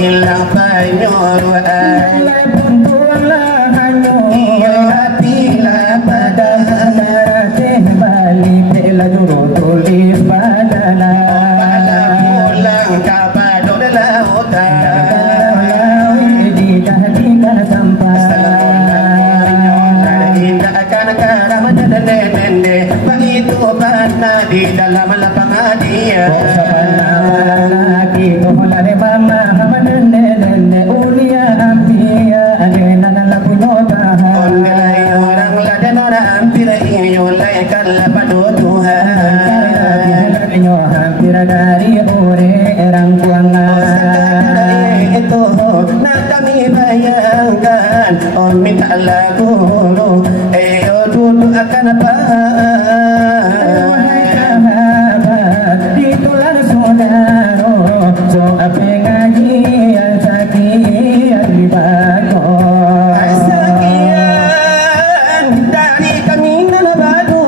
hilang penyuruhan pun tuanglah hanyut hatilah pada Nasih balik Bila juru tulis badala pulang kabar lautan Di kahdikan sampai Indah akan karam dan nende begitu mana di dalam lapangan dia lagi kohla de mama hamanne nende ulia ampia adena la punyota orang laden orang hampir iyo laikan lapadu Tuhan nyo hampir dari ore rangkuangan itu nak kami bayangkan minta lagu dulu akan apa ditular saudaro so ape ngaji yang sakian libato sekian dari kami nalabadu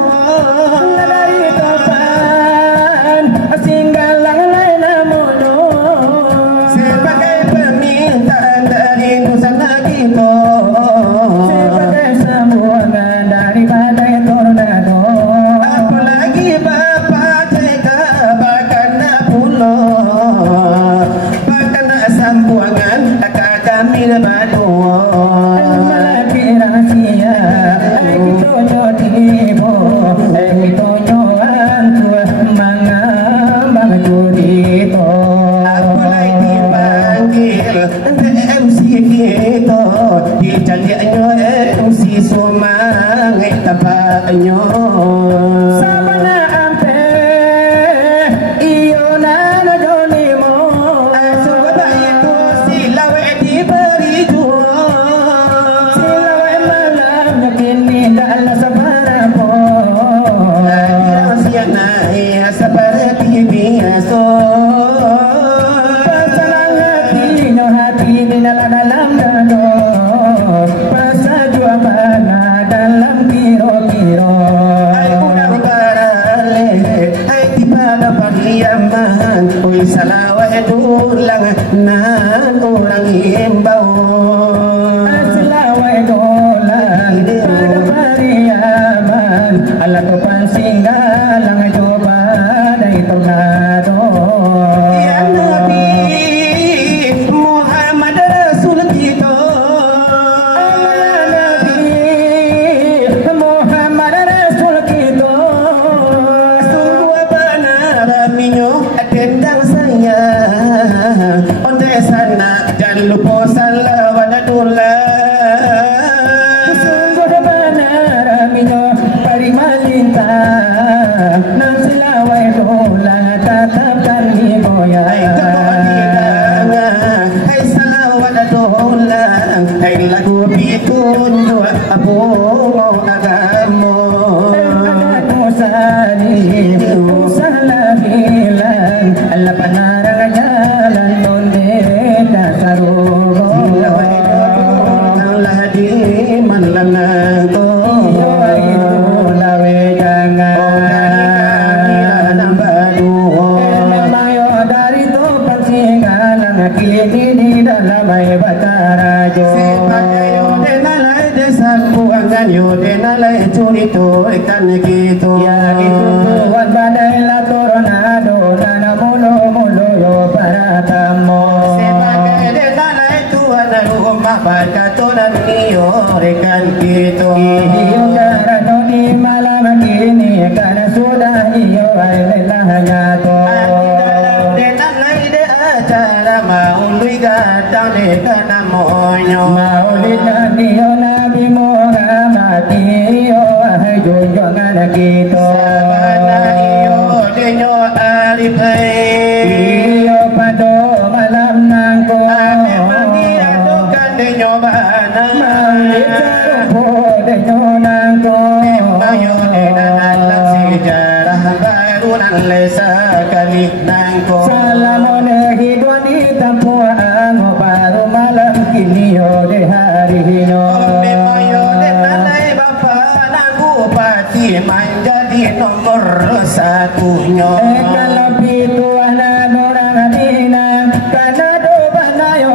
dari kapan singgalang lain namono sebagai permintaan dari Nusantara kita sebagai sambungan dari badai tornado apalagi Bapak tega bahkan pulau bahkan sambungan akan kami lebadu malaki rahasia kita nyotibo kita nyoantua mangambang jurito apalagi dipanggil MC kita dijanjiannya MC Sumangit tapaknya sabana ampe iyo nano jonimo Sudah itu silawe diberi jual silawe malam yakini dala sabarapo Siana ia seperti biasa pasalang hati di dalam dado pasaju mana dalam kiro-kiro Hai udang barale Hai tiba dapat liaman Ui salawa dulang nan orang imbau selawai dolan pada pariaman ala topan singgalang coba dari tornado Ya Nabi Muhammad Rasul kita Muhammad Rasul kita Sungguh benar minyo tendang saya Onde sana jangan lupa salawatullah sungguh benar minyo parimalintang nang selawai dolan tatap kali boya Hai kemudian Hai salawatullah Hai lagu pitun dua abu agamo Musali Musala hilang Ala panarang jalan Donde dasarugo Allah di manlanato Iyo itu lawe jangan Memayo dari topan singalang Kini di dalam ay batarajo Yodenalai curito ikan gitu Ya ditutuan badai la tornado Nana mulu-mulu yo para tamo sebagai denalai tuan rumah baca tuan niyo ikan gitu Iyo karano di malam kini Karena sudah iyo ay lelahnya to denalai de acara maului gatang de kana monyo Maulid na niyo Nabi Muhammad Iyo ay junjungan kita iyo denyo arifai Iyo pado malam nangko adukan denyo banang Maulid sarupo denyo nangko mayo denalai sejarah baru nan lesa kali nangko Salamon hidwan itampo ang baru malam kini yo de hari hino mayo denalai bapak naku pati menjadi nomor satunya kalau pitu anak orang Madinah karena do banayo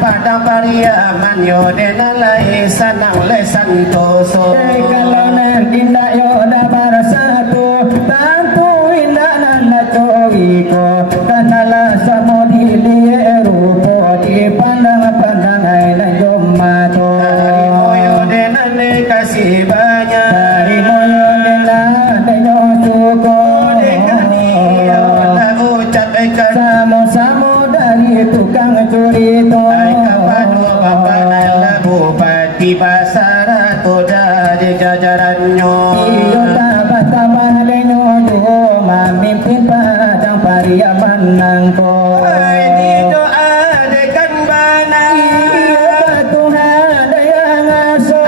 padang pariaman yo denalai sanang le santoso. Kalau nanti nak yo dah bersatu, tantu indah nana coiko, kanalah samo dilihat rupo di pandang-pandang ailan jomato. Moyo denale kasih banyak. Hari moyo denale yo syukur. Samo-samo dari tukang curito. Bupati pasar atau dari jajarannya. Iyo tambah-tambah lenyo juga memimpin padang pariaman nangko. Ini doa dekan bana. Iyo Tuhan ada yang asuh.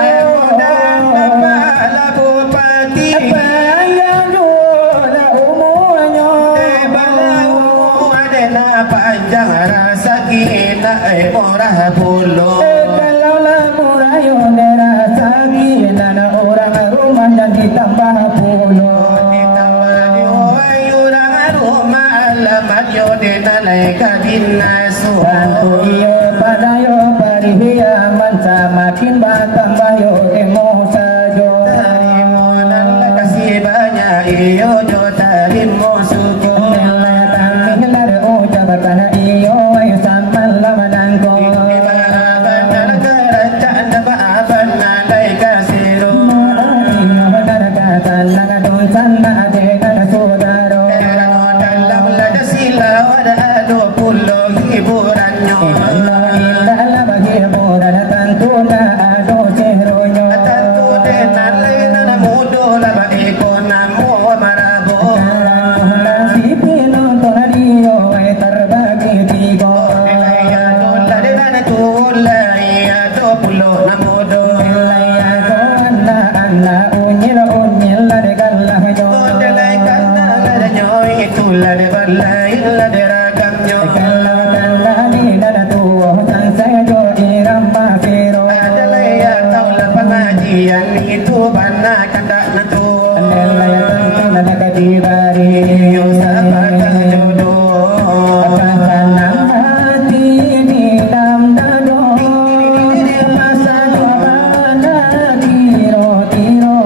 Kepala bupati. Apa yang juga umurnya. Balau ada na panjang rasa kita murah bulu. Ditambah puluh bantu iyo pada yo parihiaman semakin bertambah yo emo sajo kasih banyak iyo jo tarimo syukur ngelar ucapan iyo ayo saman lama nangko benar kerajaan abang nandai kasih tanang dosan ade kana saudara dalam lada sila ada 20 hiburannya dalam bagi hiburan tentu na ado ceronyo tentu denan lena mudo laba ekonamu marabo si pinonton dio ay terbagi tiga ya dola denan tulaya 20 namudo ya dola anna unyil de gallah yo delai kana lada nyoy tulade balai lade ragamnyo gallah ni dada tu sang sajo irama fero delai ya taula pengajian itu bana kada natu delai tentu nada kadibari yo sabata jodoh kanang hati ni dam dado masa mana tiro tiro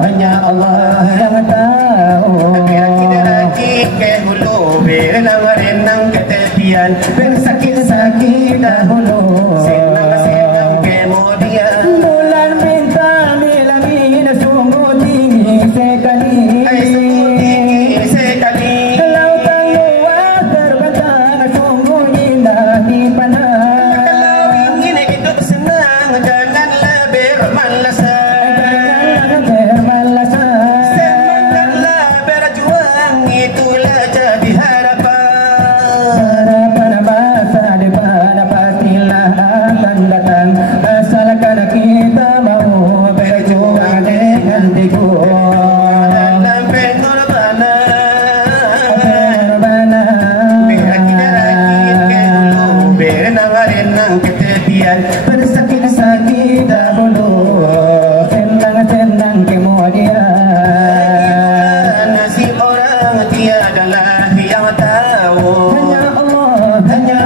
hanya dahulu. Senang-senang kemudian Bulan bintang melangit sungguh tinggi sekali. sungguh tinggi sekali. Lautan luas terbentang sungguh indah dipandang. Kalau ingin hidup senang janganlah bermalasan. Semangatlah berjuang, itulah jadi harapan. Harapan masa depan pastilah akan datang, asalkan kita mau berjuang dengan teguh. Dalam pengorbanan Pengorbanan berakit-rakit ke hulu, berenang-renang ke tepian, bersakit-sakit dahulu, senang-senang kemudian. nasib orang tiadalah yang tahu. Hanya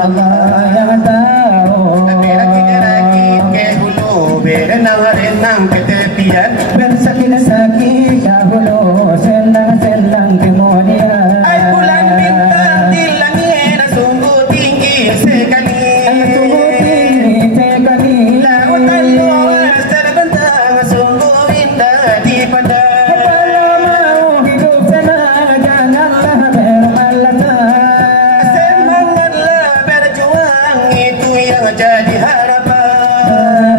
Allah yang tahu. Berakit-rakit ke hulu, berenang-renang ke tepian, Bersakit-sakit dahulu, senang-senang kemudian. ai bulan bintang di langit sungguh tinggi sekali. Sungguh tinggi sekali. Lautan luas terbentang sungguh indah dipandang. Kalau mau hidup senang, janganlah bermalasan. Semangatlah berjuang, itu yang jadi harapan.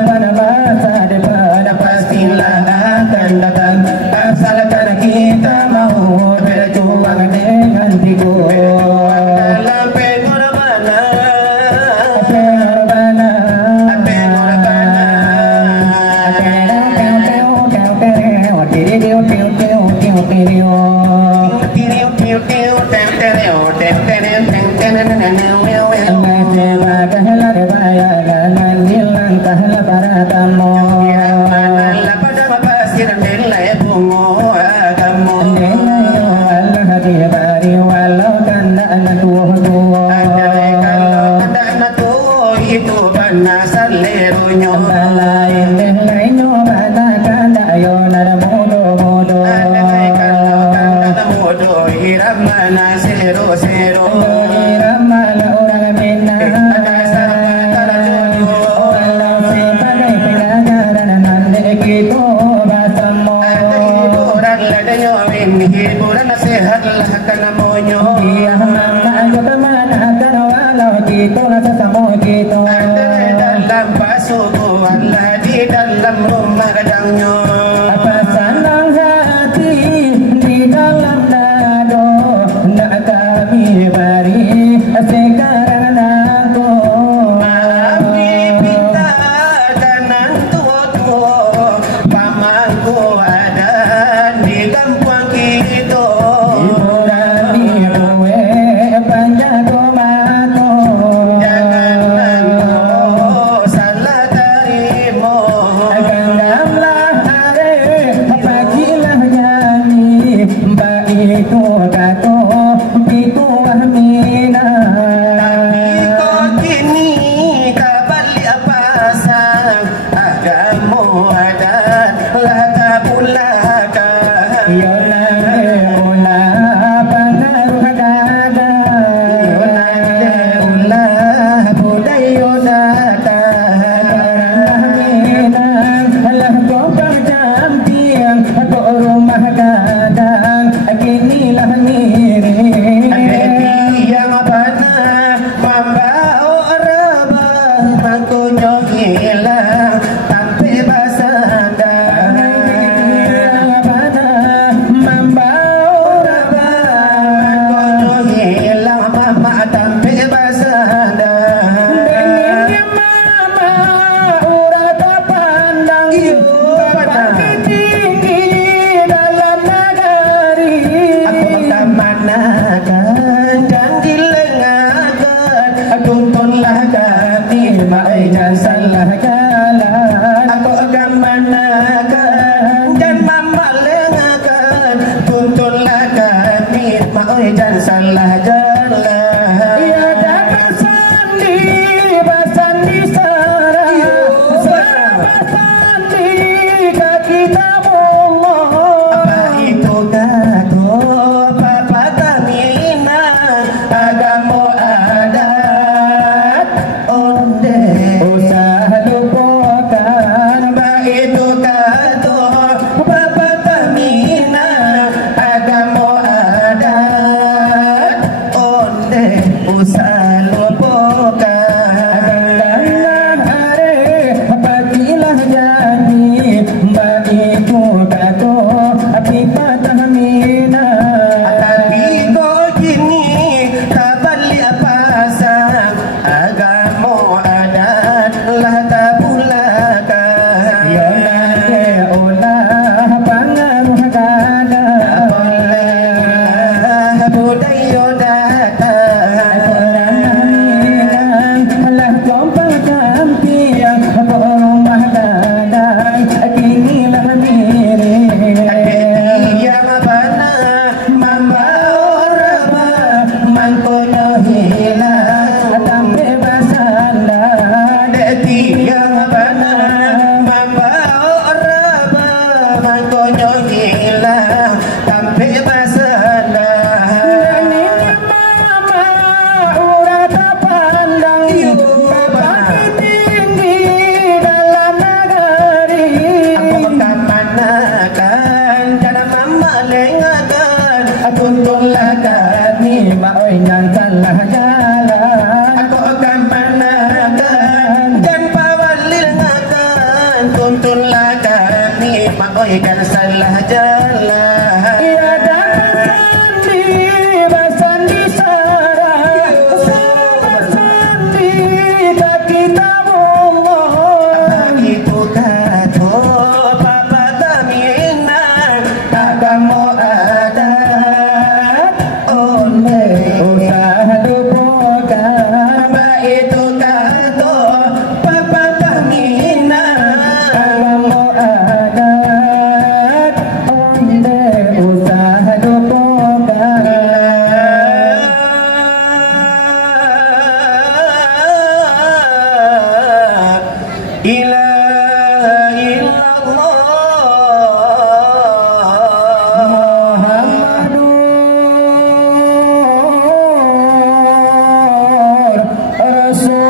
Pada masa depan pastilah akan datang, asalkan kita mau berjuang dengan teguh. Dalam pengorbanan itu banasan leronyo. Andai kalau kata modo hiram mana sero sero. Hiburan nasihat lah kana monyo. Andai dalam pasukan lah di dalam rumah kadangnya. Apa senang hati di dalam nado, nak kami beri sekarang aku. Abi pinta kanan tua-tua, pamanku ada di kampung kita. Jangan engkau salah terima. Iko kini tak balik pasang, agama adat lah tak pulakan. Ulah budaya yang benar membawa rebah aku hilang tanpa basandang. Membawa rebah aku hilang mama tanpa basandang. Manakan dan dilengakan, tuntunlah kami jangan salah jalan. Aku akan manakan dan memalengakan, tuntunlah kami jangan salah jalan. Ya dapat sandi sarah, sandi kaki tamu Allah. Apa itu kata agama ada kan salah jalan. Ia dapat bersandi sarah, bersandi tak kita Allah. Itu kata papa tamina agama adat oleh Usaha dupokan itu kata papa tamina agama adat oleh usaha dupokan. ilaha illallah Muhammadur Rasulullah.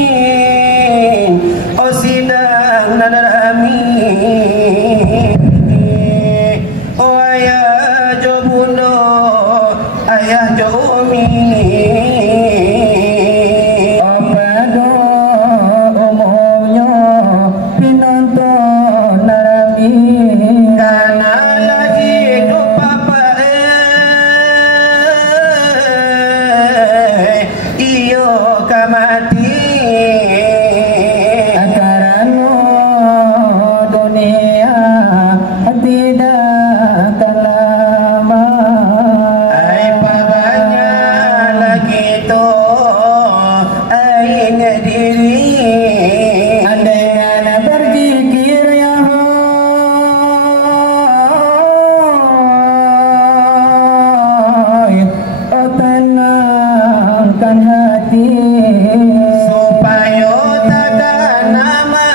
hadirin oh sidang nadar amin oh ayah jo bundo ayah jo umi Pada umumnya penonton Nabi karena lagi hidup papa iyo kamati Akarano dunia tidak akan lama. ay papanya lagi to ay ngadiri Andai ngana berzikir ya Hoy, oh tenangkan hati supaya takkan nama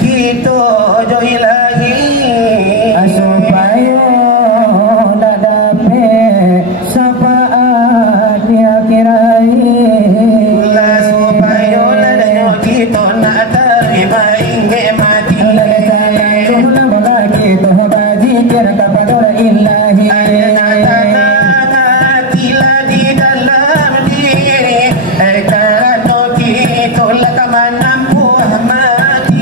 kita jo ilahi supaya tak dapat syafaat di akhirat. lah supaya ladanya kita nak terima hingga mati Hatilah di dalam diri kerana kita lah tak mampu mati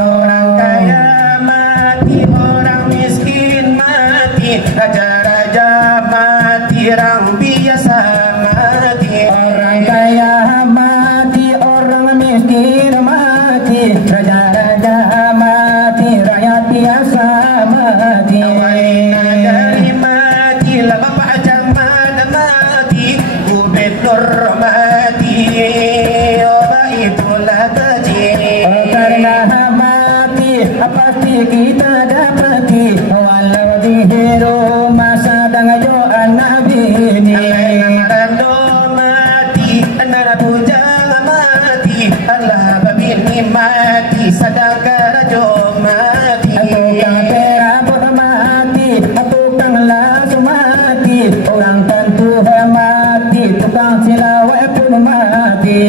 orang kaya mati orang miskin mati raja-raja mati orang biasa mati Orang kaya mati, orang miskin mati, raja-raja mati, rakyat biasa mati. dari mati lah bapak jaman mati gubernur mati oh itulah kecil Karena mati, pasti kita dapati, walau di hero masa dangajo Nabi ini. Rando mati, nara bujang mati, Allah babini mati, sadaka rajo mati. Tukang perabot mati, tukang las mati, orang tentu mati, tukang silawai pun mati.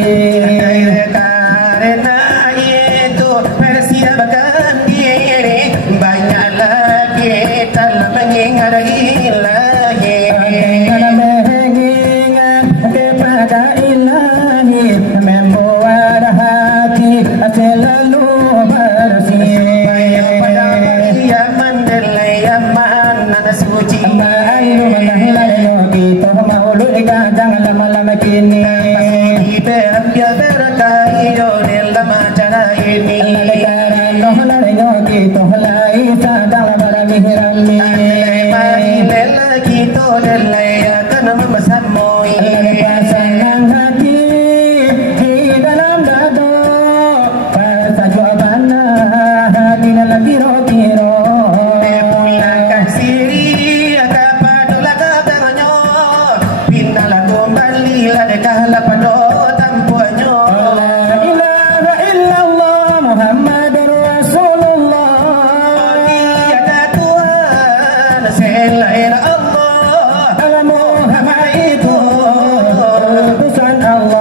Karena itu persiapkan diri, banyak lagi telah mengingat ilahi. Dengan mengingat kepada ilahi, membuat hati selalu bersih. Pada Yaman delai Yaman nana suci. Ma'ayu manahilayo kita maulud jangan lama-lama kini. Kita ambil berkah hidup dalam acara ini. Karena nolayo kita halai sadang barabihirami. Mari bela kita delai akan memsamui. Senang hati di dalam dada, pada jawabannya di dalam kiro-kiro. Pulangkan siri kepada katanya, pindalah kembali lah dekahlah pada tampuannya. La ilaha illallah Muhammadur Rasulullah. Tiada Tuhan selain Allah. Muhammad itu utusan Allah.